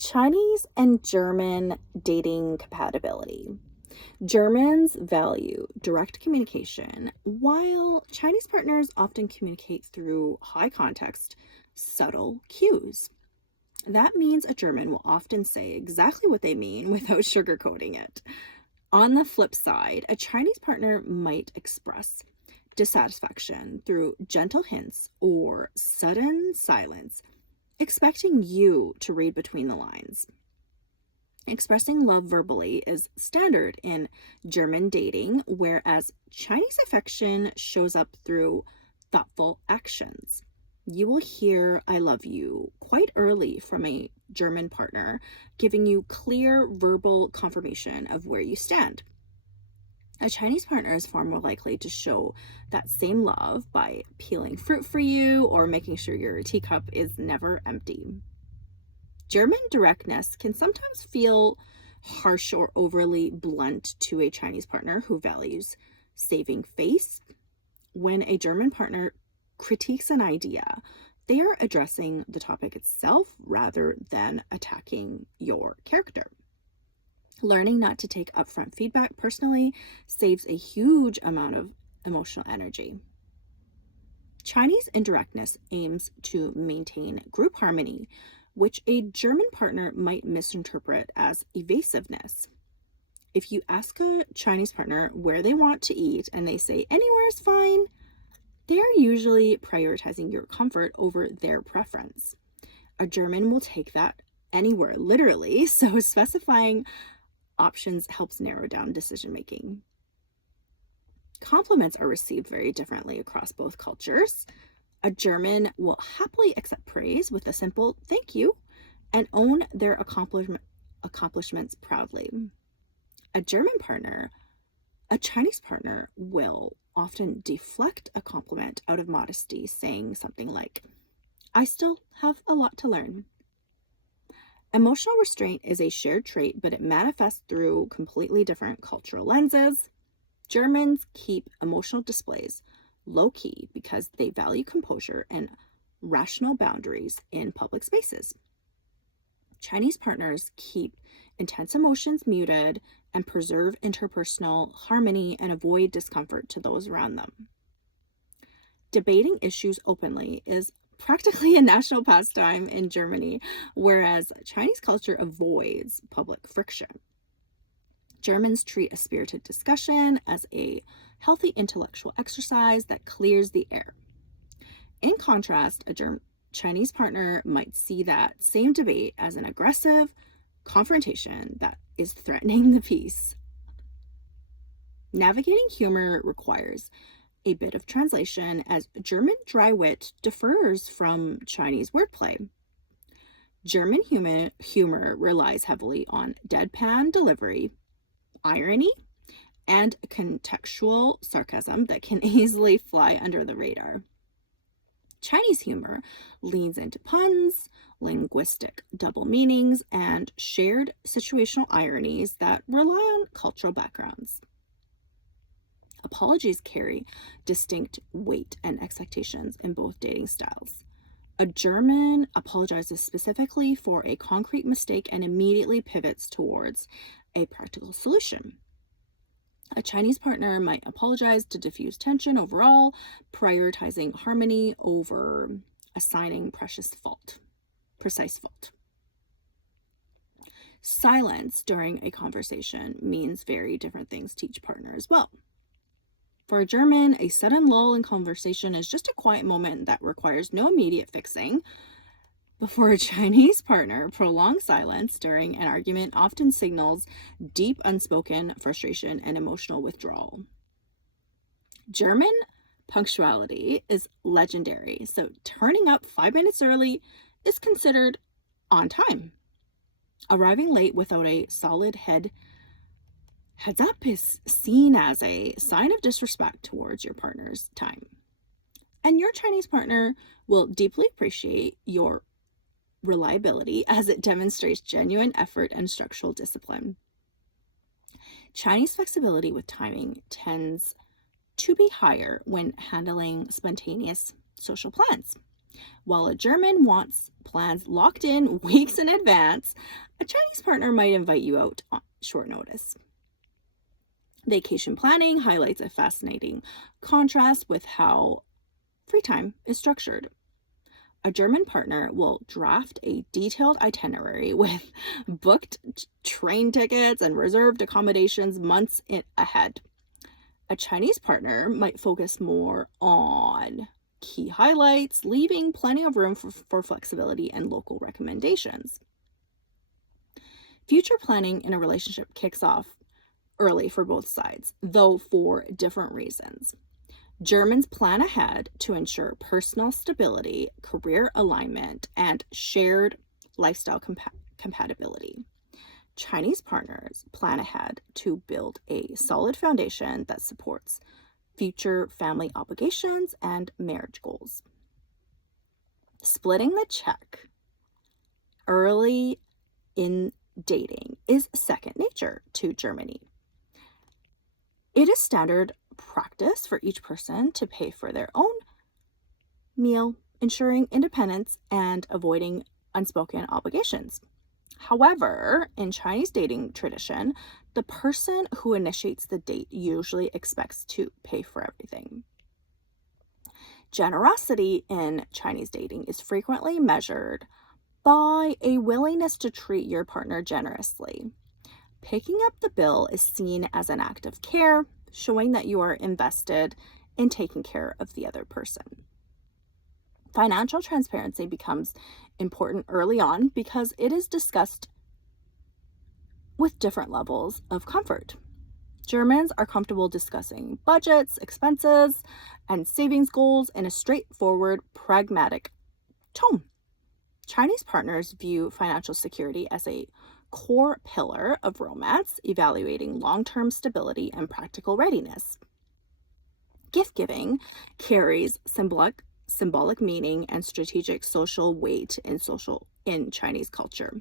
Chinese and German dating compatibility. Germans value direct communication, while Chinese partners often communicate through high context, subtle cues. That means a German will often say exactly what they mean without sugarcoating it. On the flip side, a Chinese partner might express dissatisfaction through gentle hints or sudden silence, expecting you to read between the lines. Expressing love verbally is standard in German dating, whereas Chinese affection shows up through thoughtful actions. You will hear I love you quite early from a German partner, giving you clear verbal confirmation of where you stand. A Chinese partner is far more likely to show that same love by peeling fruit for you or making sure your teacup is never empty. German directness can sometimes feel harsh or overly blunt to a Chinese partner who values saving face. When a German partner critiques an idea, they are addressing the topic itself rather than attacking your character. Learning not to take upfront feedback personally saves a huge amount of emotional energy. Chinese indirectness aims to maintain group harmony, which a German partner might misinterpret as evasiveness. If you ask a Chinese partner where they want to eat and they say anywhere is fine, they're usually prioritizing your comfort over their preference. A German will take that anywhere, literally, so specifying options helps narrow down decision making. Compliments are received very differently across both cultures. A German will happily accept praise with a simple thank you and own their accomplishments proudly. A Chinese partner will often deflect a compliment out of modesty, saying something like, I still have a lot to learn. Emotional restraint is a shared trait, but it manifests through completely different cultural lenses. Germans keep emotional displays low-key because they value composure and rational boundaries in public spaces. Chinese partners keep intense emotions muted and preserve interpersonal harmony and avoid discomfort to those around them. Debating issues openly is practically a national pastime in Germany, whereas Chinese culture avoids public friction. Germans treat a spirited discussion as a healthy intellectual exercise that clears the air. In contrast, a Chinese partner might see that same debate as an aggressive confrontation that is threatening the peace. Navigating humor requires a bit of translation, as German dry wit differs from Chinese wordplay. German humor relies heavily on deadpan delivery, irony, and contextual sarcasm that can easily fly under the radar. Chinese humor leans into puns, linguistic double meanings, and shared situational ironies that rely on cultural backgrounds. Apologies carry distinct weight and expectations in both dating styles. A German apologizes specifically for a concrete mistake and immediately pivots towards a practical solution. A Chinese partner might apologize to diffuse tension overall, prioritizing harmony over assigning precise fault. Silence during a conversation means very different things to each partner as well. For a German, a sudden lull in conversation is just a quiet moment that requires no immediate fixing. But for a Chinese partner, prolonged silence during an argument often signals deep unspoken frustration and emotional withdrawal. German punctuality is legendary, so turning up 5 minutes early is considered on time. Arriving late without a solid heads up is seen as a sign of disrespect towards your partner's time. And your Chinese partner will deeply appreciate your reliability as it demonstrates genuine effort and structural discipline. Chinese flexibility with timing tends to be higher when handling spontaneous social plans. While a German wants plans locked in weeks in advance, A Chinese partner might invite you out on short notice. Vacation planning highlights a fascinating contrast with how free time is structured. A German partner will draft a detailed itinerary with booked train tickets and reserved accommodations months ahead. A Chinese partner might focus more on key highlights, leaving plenty of room for flexibility and local recommendations. Future planning in a relationship kicks off early for both sides, though for different reasons. Germans plan ahead to ensure personal stability, career alignment, and shared lifestyle compatibility. Chinese partners plan ahead to build a solid foundation that supports future family obligations and marriage goals. Splitting the check early in dating is second nature to Germany. It is standard practice for each person to pay for their own meal, ensuring independence and avoiding unspoken obligations. However, in Chinese dating tradition, the person who initiates the date usually expects to pay for everything. Generosity in Chinese dating is frequently measured by a willingness to treat your partner generously. Picking up the bill is seen as an act of care, showing that you are invested in taking care of the other person. Financial transparency becomes important early on because it is discussed with different levels of comfort. Germans are comfortable discussing budgets, expenses, and savings goals in a straightforward, pragmatic tone. Chinese partners view financial security as a core pillar of romance, evaluating long-term stability and practical readiness. Gift giving carries symbolic meaning and strategic social weight in Chinese culture.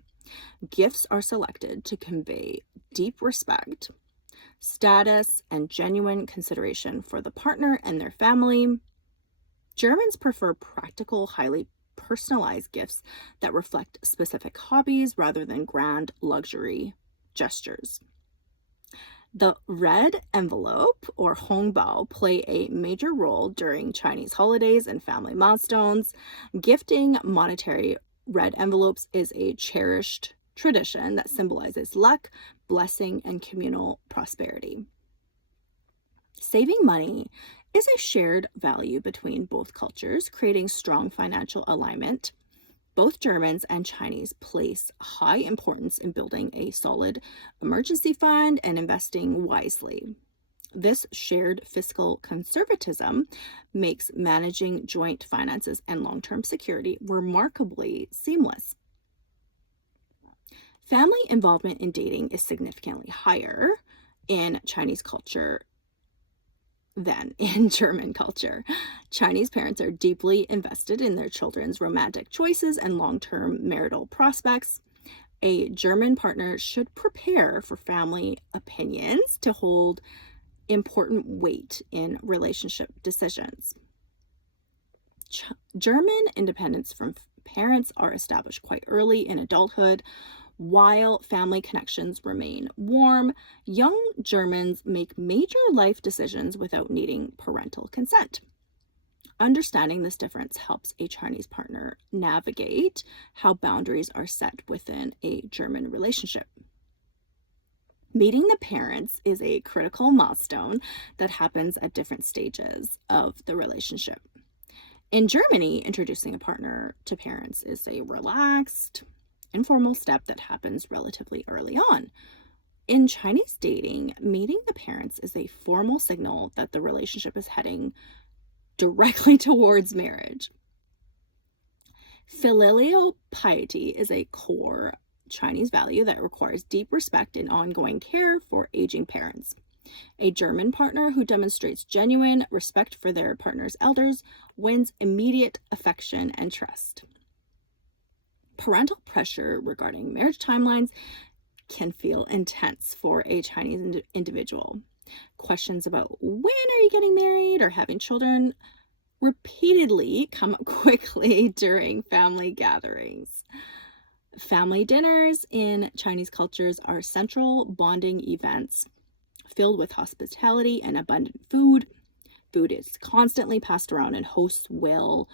Gifts are selected to convey deep respect, status, and genuine consideration for the partner and their family. Germans prefer practical, highly personalized gifts that reflect specific hobbies rather than grand luxury gestures. The red envelope or hongbao play a major role during Chinese holidays and family milestones. Gifting monetary red envelopes is a cherished tradition that symbolizes luck, blessing, and communal prosperity. Saving money is a shared value between both cultures, creating strong financial alignment. Both Germans and Chinese place high importance in building a solid emergency fund and investing wisely. This shared fiscal conservatism makes managing joint finances and long-term security remarkably seamless. Family involvement in dating is significantly higher in Chinese culture than in German culture. Chinese parents are deeply invested in their children's romantic choices and long-term marital prospects. A German partner should prepare for family opinions to hold important weight in relationship decisions. German independence from parents are established quite early in adulthood. While family connections remain warm, young Germans make major life decisions without needing parental consent. Understanding this difference helps a Chinese partner navigate how boundaries are set within a German relationship. Meeting the parents is a critical milestone that happens at different stages of the relationship. In Germany, introducing a partner to parents is a relaxed, informal step that happens relatively early on. In Chinese dating, meeting the parents is a formal signal that the relationship is heading directly towards marriage. Filial piety is a core Chinese value that requires deep respect and ongoing care for aging parents. A German partner who demonstrates genuine respect for their partner's elders wins immediate affection and trust. Parental pressure regarding marriage timelines can feel intense for a Chinese individual. Questions about when are you getting married or having children repeatedly come up quickly during family gatherings. Family dinners in Chinese cultures are central bonding events filled with hospitality and abundant food. Food is constantly passed around, and hosts will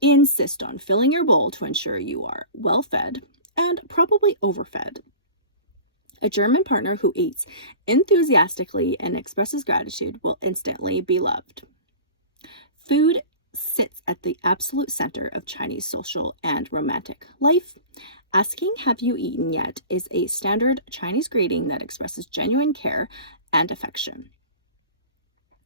insist on filling your bowl to ensure you are well fed and probably overfed. A German partner who eats enthusiastically and expresses gratitude will instantly be loved. Food sits at the absolute center of Chinese social and romantic life. Asking, "Have you eaten yet?" is a standard Chinese greeting that expresses genuine care and affection.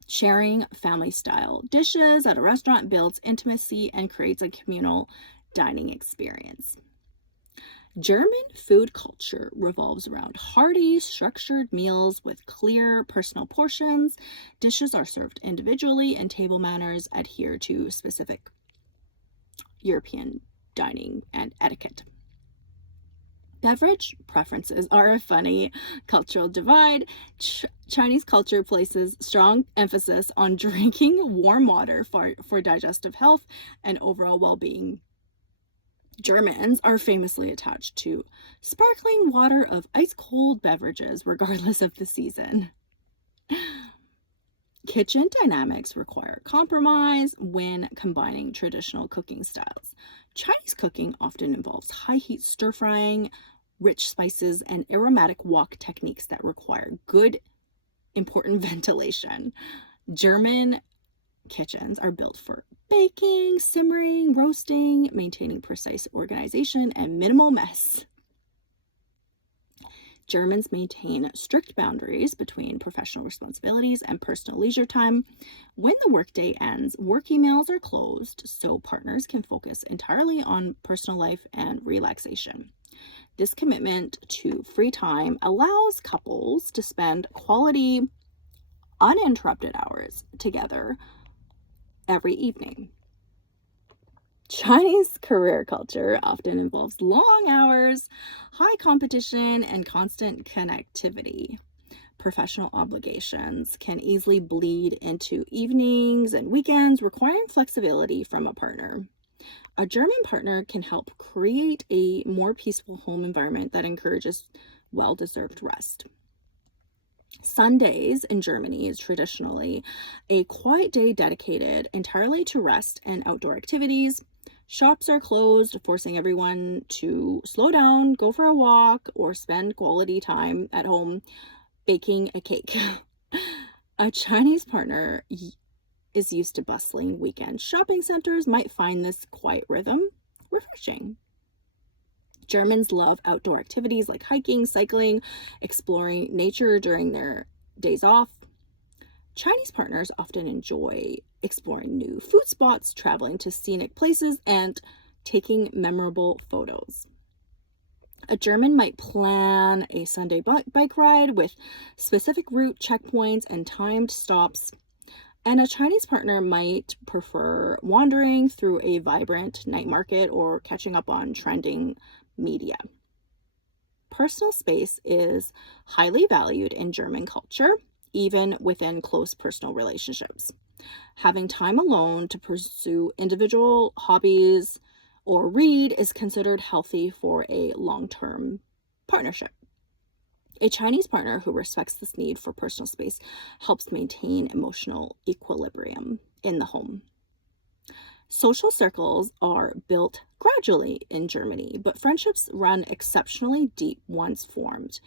Sharing family style dishes at a restaurant builds intimacy and creates a communal dining experience. German food culture revolves around hearty, structured meals with clear personal portions. Dishes are served individually, and table manners adhere to specific European dining and etiquette. Beverage preferences are a funny cultural divide. Chinese culture places strong emphasis on drinking warm water for digestive health and overall well-being. Germans are famously attached to sparkling water of ice-cold beverages regardless of the season. Kitchen dynamics require compromise when combining traditional cooking styles. Chinese cooking often involves high-heat stir-frying, rich spices, and aromatic wok techniques that require good, important ventilation. German kitchens are built for baking, simmering, roasting, maintaining precise organization, and minimal mess. Germans maintain strict boundaries between professional responsibilities and personal leisure time. When the workday ends, work emails are closed so partners can focus entirely on personal life and relaxation. This commitment to free time allows couples to spend quality, uninterrupted hours together every evening. Chinese career culture often involves long hours, high competition, and constant connectivity. Professional obligations can easily bleed into evenings and weekends, requiring flexibility from a partner. A German partner can help create a more peaceful home environment that encourages well-deserved rest. Sundays in Germany is traditionally a quiet day dedicated entirely to rest and outdoor activities. Shops are closed, forcing everyone to slow down, go for a walk, or spend quality time at home baking a cake. A Chinese partner is used to bustling weekend shopping centers might find this quiet rhythm refreshing. Germans love outdoor activities like hiking, cycling, exploring nature during their days off. Chinese partners often enjoy exploring new food spots, traveling to scenic places, and taking memorable photos. A German might plan a Sunday bike ride with specific route checkpoints and timed stops, and a Chinese partner might prefer wandering through a vibrant night market or catching up on trending media. Personal space is highly valued in German culture, even within close personal relationships. Having time alone to pursue individual hobbies or read is considered healthy for a long-term partnership. A Chinese partner who respects this need for personal space helps maintain emotional equilibrium in the home. Social circles are built gradually in Germany, but friendships run exceptionally deep once formed.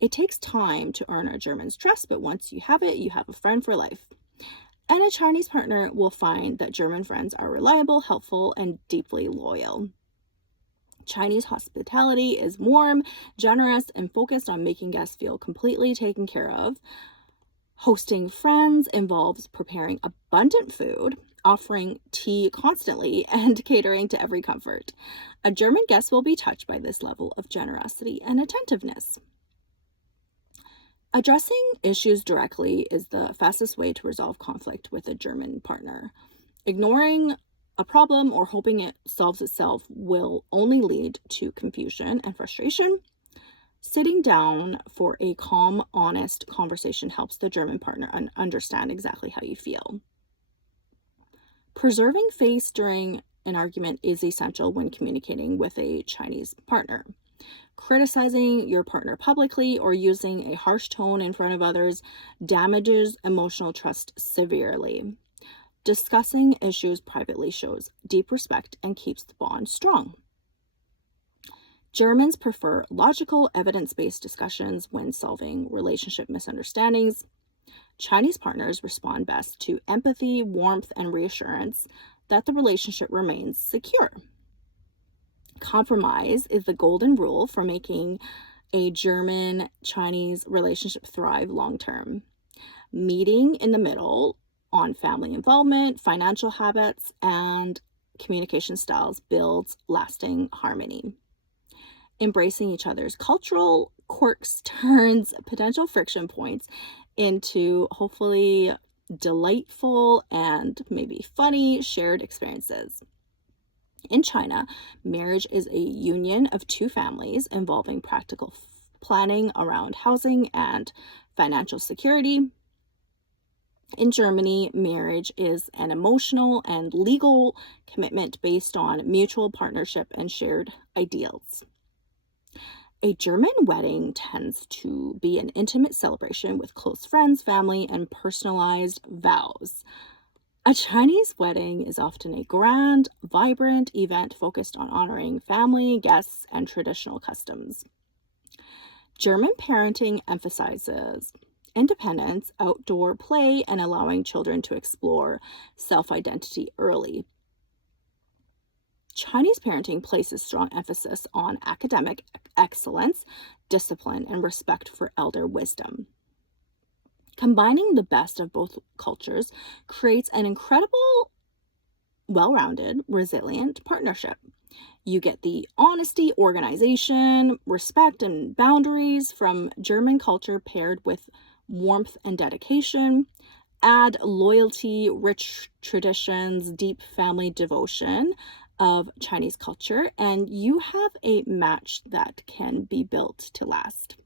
It takes time to earn a German's trust, but once you have it, you have a friend for life. And a Chinese partner will find that German friends are reliable, helpful, and deeply loyal. Chinese hospitality is warm, generous, and focused on making guests feel completely taken care of. Hosting friends involves preparing abundant food, offering tea constantly, and catering to every comfort. A German guest will be touched by this level of generosity and attentiveness. Addressing issues directly is the fastest way to resolve conflict with a German partner. Ignoring a problem or hoping it solves itself will only lead to confusion and frustration. Sitting down for a calm, honest conversation helps the German partner understand exactly how you feel. Preserving face during an argument is essential when communicating with a Chinese partner. Criticizing your partner publicly or using a harsh tone in front of others damages emotional trust severely. Discussing issues privately shows deep respect and keeps the bond strong. Germans prefer logical, evidence-based discussions when solving relationship misunderstandings. Chinese partners respond best to empathy, warmth, and reassurance that the relationship remains secure. Compromise is the golden rule for making a German Chinese relationship thrive long term. Meeting in the middle on family involvement, financial habits, and communication styles builds lasting harmony. Embracing each other's cultural quirks turns potential friction points into hopefully delightful and maybe funny shared experiences. In China, marriage is a union of two families involving practical planning around housing and financial security. In Germany, marriage is an emotional and legal commitment based on mutual partnership and shared ideals. A German wedding tends to be an intimate celebration with close friends, family, and personalized vows. A Chinese wedding is often a grand, vibrant event focused on honoring family, guests, and traditional customs. German parenting emphasizes independence, outdoor play, and allowing children to explore self-identity early. Chinese parenting places strong emphasis on academic excellence, discipline, and respect for elder wisdom. Combining the best of both cultures creates an incredible, well-rounded, resilient partnership. You get the honesty, organization, respect, and boundaries from German culture paired with warmth and dedication. Add loyalty, rich traditions, deep family devotion of Chinese culture, and you have a match that can be built to last.